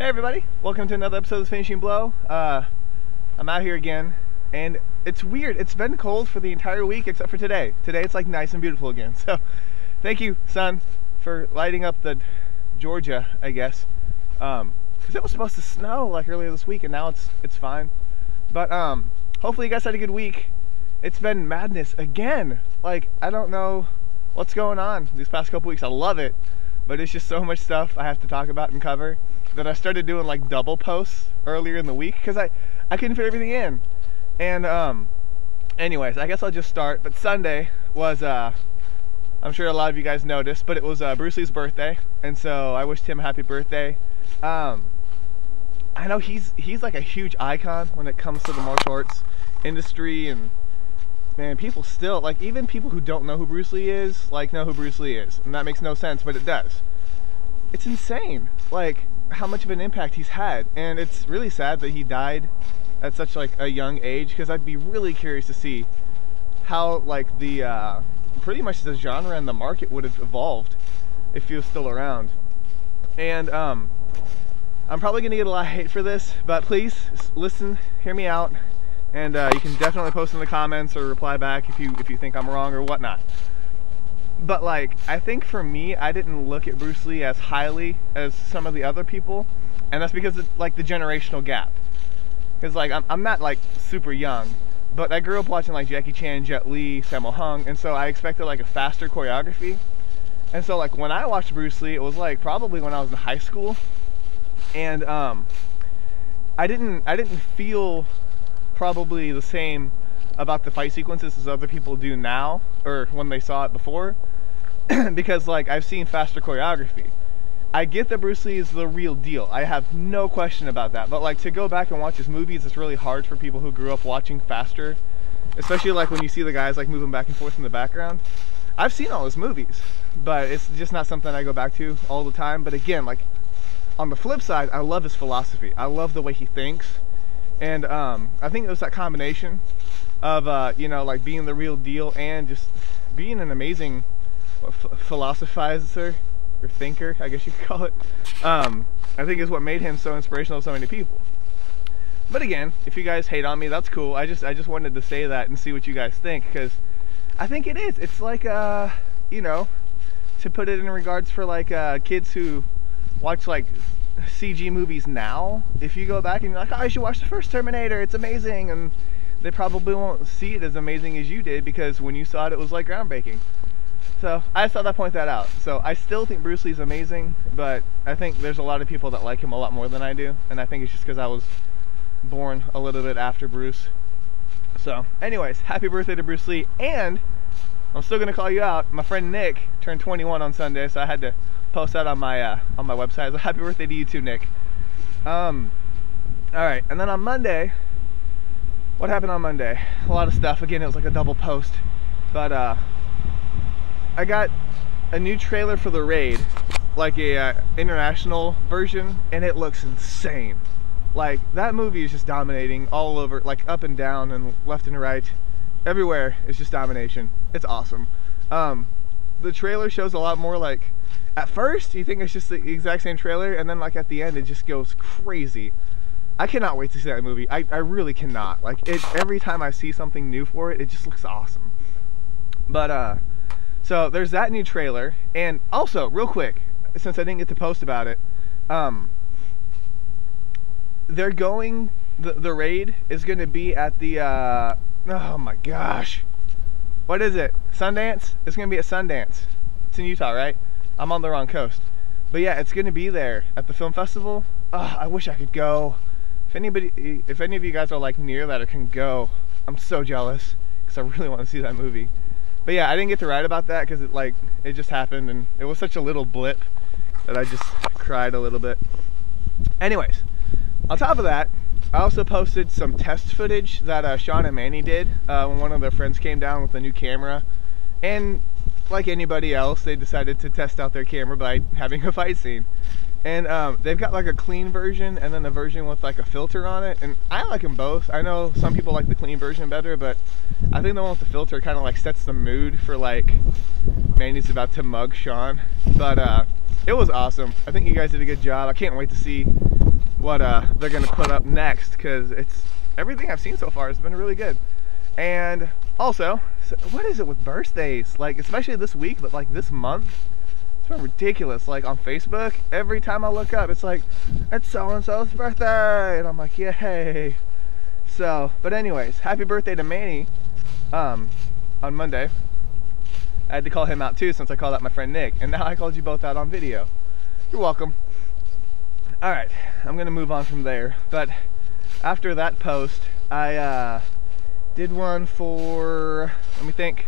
Hey everybody, welcome to another episode of The Finishing Blow. I'm out here again, and it's weird. It's been cold for the entire week except for today. Today it's like nice and beautiful again. So thank you, sun, for lighting up the Georgia, I guess. Because it was supposed to snow like earlier this week, and now it's fine. But hopefully you guys had a good week. It's been madness again. Like, I don't know what's going on these past couple weeks. I love it, but it's just so much stuff I have to talk about and cover that I started doing like double posts earlier in the week because I couldn't fit everything in. And anyways, I guess I'll just start. But Sunday was I'm sure a lot of you guys noticed, but it was Bruce Lee's birthday, and so I wished him a happy birthday. I know he's like a huge icon when it comes to the martial arts industry, and man, people still, like, even people who don't know who Bruce Lee is, like, know who Bruce Lee is, and that makes no sense, but it does. It's insane, like, how much of an impact he's had, and it's really sad that he died at such like a young age, because I'd be really curious to see how like the pretty much the genre and the market would have evolved if he was still around. And I'm probably gonna get a lot of hate for this, but please listen, hear me out, and you can definitely post in the comments or reply back if you think I'm wrong or whatnot. But like, I think for me, I didn't look at Bruce Lee as highly as some of the other people, and that's because of like the generational gap. Because like, I'm not like super young, but I grew up watching like Jackie Chan, Jet Li, Sammo Hung, and so I expected like a faster choreography. And so like when I watched Bruce Lee, it was like probably when I was in high school, and I didn't feel probably the same about the fight sequences as other people do now, or when they saw it before. Because like, I've seen faster choreography. I get that Bruce Lee is the real deal, I have no question about that, but like, to go back and watch his movies, it's really hard for people who grew up watching faster, especially like when you see the guys like moving back and forth in the background. I've seen all his movies, but it's just not something I go back to all the time. But again, like, on the flip side, I love his philosophy, I love the way he thinks, and I think it was that combination of you know, like being the real deal and just being an amazing philosophizer or thinker, I guess you could call it. I think is what made him so inspirational to so many people. But again, if you guys hate on me, that's cool. I just wanted to say that and see what you guys think, because I think it is. It's like you know, to put it in regards for like kids who watch like CG movies now. If you go back and you're like, oh, you should watch the first Terminator, it's amazing, and they probably won't see it as amazing as you did, because when you saw it, it was like groundbreaking. So I just thought I'd point that out. So I still think Bruce Lee's amazing, but I think there's a lot of people that like him a lot more than I do, and I think it's just because I was born a little bit after Bruce. So anyways, happy birthday to Bruce Lee, and I'm still gonna call you out. My friend Nick turned 21 on Sunday, so I had to post that on my website. So happy birthday to you too, Nick. All right, and then on Monday, what happened on Monday? A lot of stuff. Again, it was like a double post, but I got a new trailer for The Raid, like a international version, and it looks insane. Like, that movie is just dominating all over, like up and down and left and right, everywhere. It's just domination. It's awesome. The trailer shows a lot more. Like, at first you think it's just the exact same trailer, and then like at the end it just goes crazy. I cannot wait to see that movie. I really cannot. Like, every time I see something new for it, it just looks awesome. But so there's that new trailer, and also real quick, since I didn't get to post about it, they're going, the Raid is going to be at the oh my gosh, what is it, Sundance? It's going to be at Sundance. It's in Utah, right? I'm on the wrong coast, but yeah, it's going to be there at the film festival. I wish I could go. If any of you guys are like near that or can go, I'm so jealous, because I really want to see that movie. But yeah, I didn't get to write about that because it just happened, and it was such a little blip that I just cried a little bit. Anyways, on top of that, I also posted some test footage that Sean and Manny did when one of their friends came down with a new camera, and like anybody else, they decided to test out their camera by having a fight scene. And they've got like a clean version and then a version with like a filter on it, and I like them both. I know some people like the clean version better, but I think the one with the filter kind of like sets the mood for like Manny's about to mug Sean. But it was awesome. I think you guys did a good job. I can't wait to see what they're gonna put up next, because it's everything I've seen so far has been really good. And also, so what is it with birthdays? Like, especially this week, but like this month, it's been ridiculous. Like on Facebook, every time I look up, it's like, it's so-and-so's birthday, and I'm like, yay. So, but anyways, happy birthday to Manny on Monday. I had to call him out too, since I called out my friend Nick, and now I called you both out on video. You're welcome. All right, I'm gonna move on from there. But after that post, I did one for, let me think.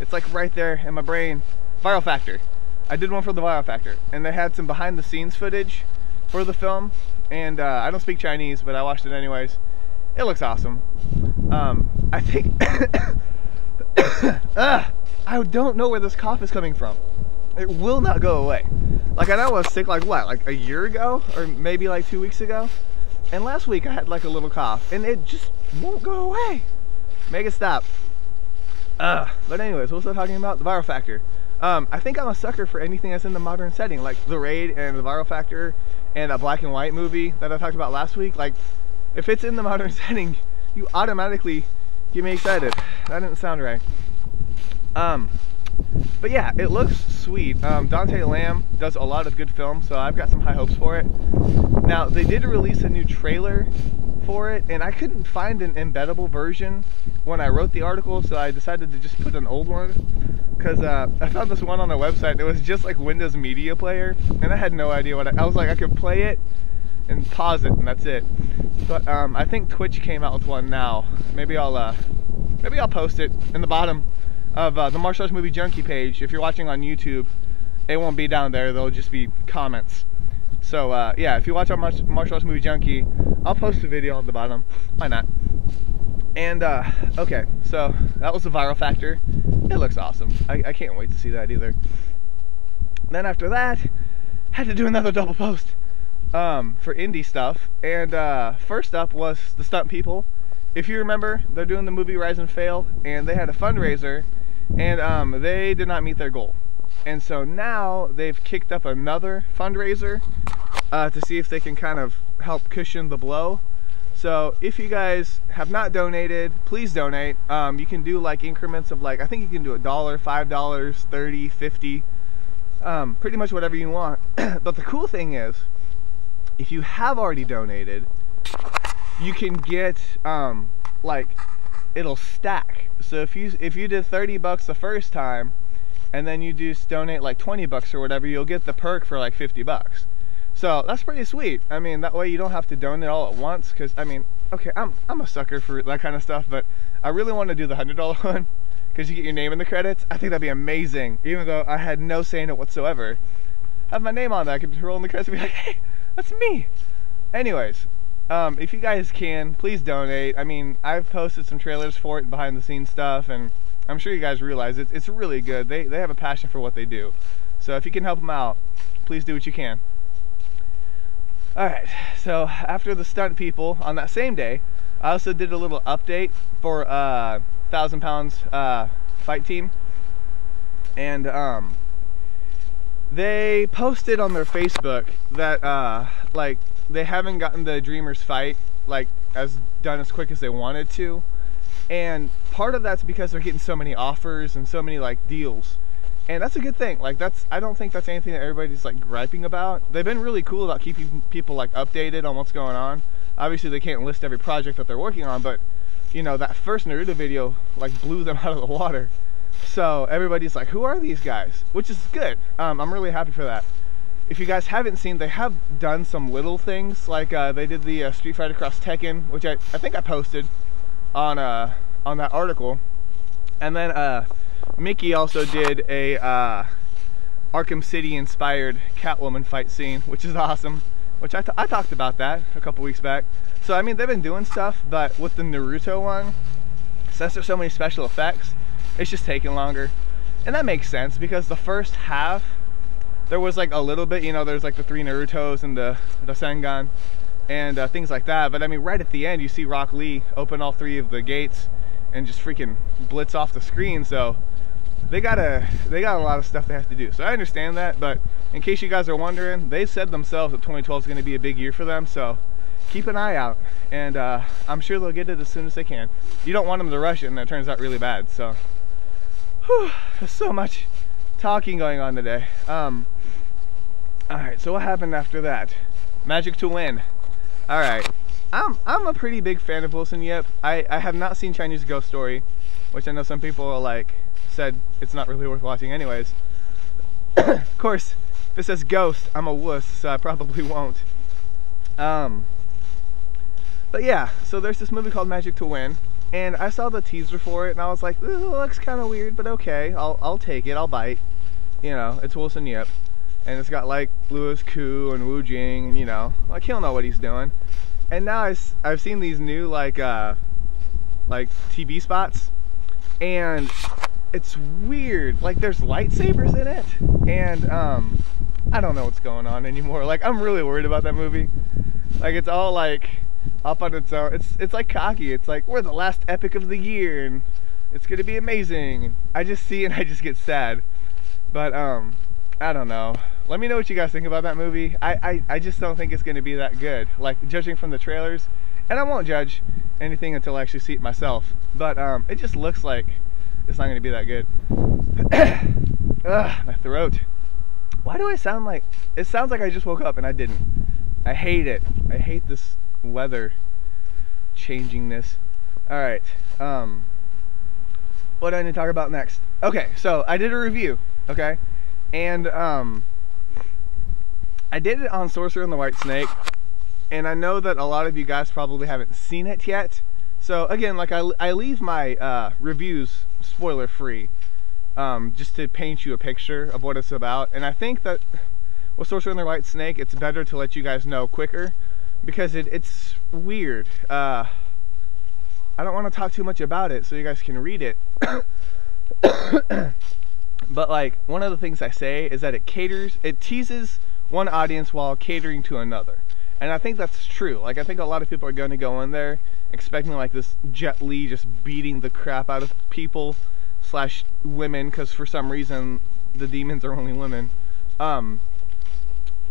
It's like right there in my brain, Viral Factor. I did one for the Viral Factor, and they had some behind the scenes footage for the film, and I don't speak Chinese, but I watched it anyways. It looks awesome. I think, I don't know where this cough is coming from. It will not go away. Like, I know I was sick like what, like a year ago, or maybe like 2 weeks ago, and last week I had like a little cough, and it just won't go away. Make it stop. But anyways, what was I talking about? The Viral Factor. I think I'm a sucker for anything that's in the modern setting, like The Raid and the Viral Factor and a black and white movie that I talked about last week. Like, if it's in the modern setting, you automatically get me excited. That didn't sound right. But yeah, it looks sweet. Dante Lamb does a lot of good films, so I've got some high hopes for it. Now, they did release a new trailer for it, and I couldn't find an embeddable version when I wrote the article, so I decided to just put an old one, because I found this one on a website. It was just like Windows Media Player, and I had no idea what I was like, I could play it and pause it, and that's it. But I think Twitch came out with one now. Maybe I'll post it in the bottom of the Martial Arts Movie Junkie page. If you're watching on YouTube, it won't be down there, there'll just be comments. So yeah, if you watch our Martial Arts Movie Junkie, I'll post a video on the bottom. Why not? And okay, so that was the Viral Factor. It looks awesome. I can't wait to see that either. Then after that, had to do another double post for indie stuff. And first up was the Stunt People. If you remember, they're doing the movie Rise and Fail, and they had a fundraiser, and they did not meet their goal. And so now they've kicked up another fundraiser to see if they can kind of help cushion the blow. So if you guys have not donated, please donate. You can do like increments of like, I think you can do $1, $5, $30, $50, pretty much whatever you want. But the cool thing is, if you have already donated, you can get like, it'll stack. So if you did 30 bucks the first time, and then you just donate like 20 bucks or whatever, you'll get the perk for like 50 bucks. So that's pretty sweet. I mean, that way you don't have to donate all at once, because I mean, okay, I'm a sucker for that kind of stuff, but I really want to do the $100 one, because you get your name in the credits. I think that'd be amazing, even though I had no say in it whatsoever. Have my name on there, I could roll in the credits and be like, hey, that's me. Anyways, if you guys can, please donate. I mean, I've posted some trailers for it, behind the scenes stuff, and I'm sure you guys realize it's really good. They have a passion for what they do. So if you can help them out, please do what you can. Alright, so after the Stunt People, on that same day, I also did a little update for 1,000 Pounds fight team. And they posted on their Facebook that like, they haven't gotten the Dreamers fight like done as quick as they wanted to. And part of that's because they're getting so many offers and so many like deals, and that's a good thing. Like, I don't think that's anything that everybody's like griping about. They've been really cool about keeping people like updated on what's going on. Obviously they can't list every project that they're working on, but you know, that first Naruto video like blew them out of the water. So everybody's like, who are these guys? Which is good. I'm really happy for that. If you guys haven't seen, they have done some little things, like they did the Street Fighter Cross Tekken, which I think I posted on that article. And then Mickey also did a Arkham City inspired Catwoman fight scene, which is awesome, which I talked about that a couple weeks back. So I mean, they've been doing stuff, but with the Naruto one, since there's so many special effects, it's just taking longer. And that makes sense, because the first half, there was like a little bit, you know, there's like the 3 Narutos and the Sengan and things like that. But I mean, right at the end, you see Rock Lee open all 3 of the gates and just freaking blitz off the screen. So they got a lot of stuff they have to do. So I understand that, but in case you guys are wondering, they said themselves that 2012 is going to be a big year for them, so keep an eye out, and I'm sure they'll get it as soon as they can. You don't want them to rush it and it turns out really bad, so whew, there's so much talking going on today. Alright, so what happened after that? Magic to Win. Alright, I'm a pretty big fan of Wilson Yip. I have not seen Chinese Ghost Story, which I know some people like said it's not really worth watching anyways. Of course, if it says ghost, I'm a wuss, so I probably won't. But yeah, so there's this movie called Magic to Win, and I saw the teaser for it, and I was like, this looks kind of weird, but okay, I'll take it, I'll bite. You know, it's Wilson Yip, and it's got like Louis Koo and Wu Jing, and you know, like he'll know what he's doing. And now I've seen these new like TV spots, and it's weird. Like there's lightsabers in it, and I don't know what's going on anymore. Like I'm really worried about that movie. Like it's all like up on its own. It's like cocky. It's like we're the last epic of the year, and it's gonna be amazing. I just see it and I just get sad. But I don't know. Let me know what you guys think about that movie. I just don't think it's gonna be that good. Like judging from the trailers, and I won't judge anything until I actually see it myself. But it just looks like it's not gonna be that good. Ugh, my throat. Why do I sound like, it sounds like I just woke up and I didn't. I hate it. I hate this weather changingness. Alright, what do I need to talk about next? Okay, so I did a review, okay? And I did it on Sorcerer and the White Snake, and I know that a lot of you guys probably haven't seen it yet. So again, like I leave my reviews spoiler free, just to paint you a picture of what it's about. And I think that with Sorcerer and the White Snake, it's better to let you guys know quicker, because it's weird. I don't want to talk too much about it so you guys can read it. But like one of the things I say is that it teases one audience while catering to another. And I think that's true. Like I think a lot of people are going to go in there expecting like this Jet Li just beating the crap out of people slash women, because for some reason the demons are only women. And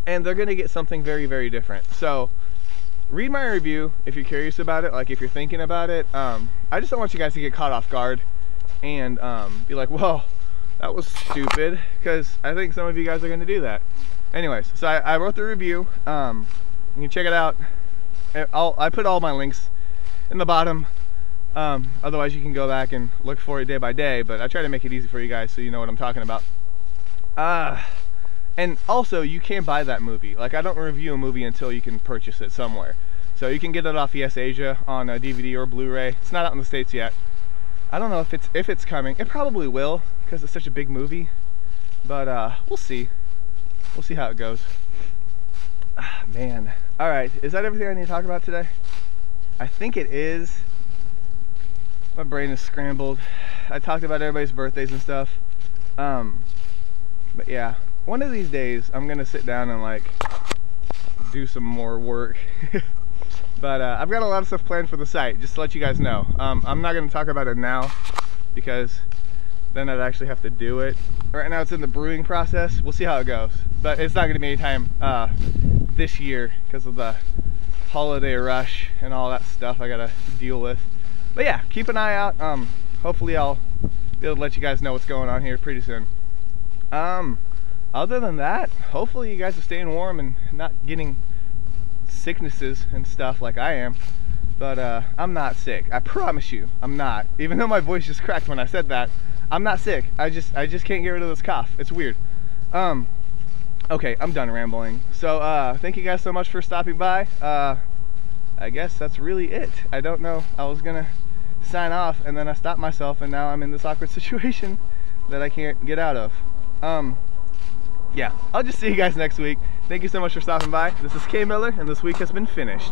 they're going to get something very, very different. So read my review if you're curious about it, like if you're thinking about it. I just don't want you guys to get caught off guard and be like, whoa, that was stupid, because I think some of you guys are going to do that. Anyways, so I wrote the review. You can check it out. I put all my links in the bottom. Otherwise you can go back and look for it day by day, but I try to make it easy for you guys so you know what I'm talking about. And also you can't buy that movie. Like I don't review a movie until you can purchase it somewhere. So you can get it off Yes Asia on a DVD or Blu-ray. It's not out in the States yet. I don't know if it's coming. It probably will, because it's such a big movie. But we'll see. We'll see how it goes. Man. Alright, is that everything I need to talk about today? I think it is. My brain is scrambled. I talked about everybody's birthdays and stuff. But yeah, one of these days I'm gonna sit down and like do some more work. But I've got a lot of stuff planned for the site, just to let you guys know. I'm not gonna talk about it now because then I'd actually have to do it. Right now it's in the brewing process. We'll see how it goes. But it's not gonna be any time this year because of the holiday rush and all that stuff I gotta deal with. But yeah, keep an eye out. Hopefully I'll be able to let you guys know what's going on here pretty soon. Other than that, hopefully you guys are staying warm and not getting sicknesses and stuff like I am. But I'm not sick. I promise you, I'm not. Even though my voice just cracked when I said that, I'm not sick. I just can't get rid of this cough. It's weird. Okay, I'm done rambling. So thank you guys so much for stopping by. I guess that's really it. I don't know. I was gonna sign off and then I stopped myself and now I'm in this awkward situation that I can't get out of. Yeah, I'll just see you guys next week. Thank you so much for stopping by. This is K Miller and this week has been finished.